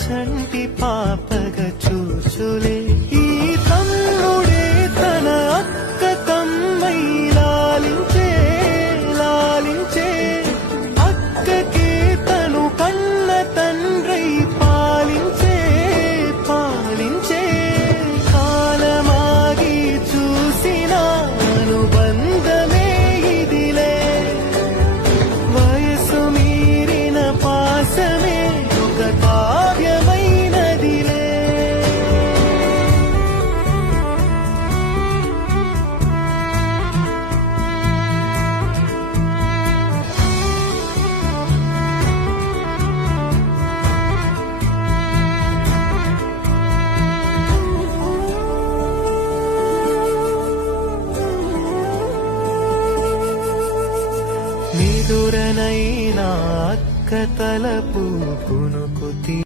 చంటి పాపగా చూచులే ఈ తమ్ముడే తన అక్క తమ్మై లాలించే లాలించే అక్కకే తను కన్న తండ్రై పాలించే పాలించే కాలమాగి చూసిన అనుబంధమే ఇదిలే వయసు మీరిన పాసమే ఒక కావ్యమైనదిలే నిదురనైనా అక్క తలపు కునుకు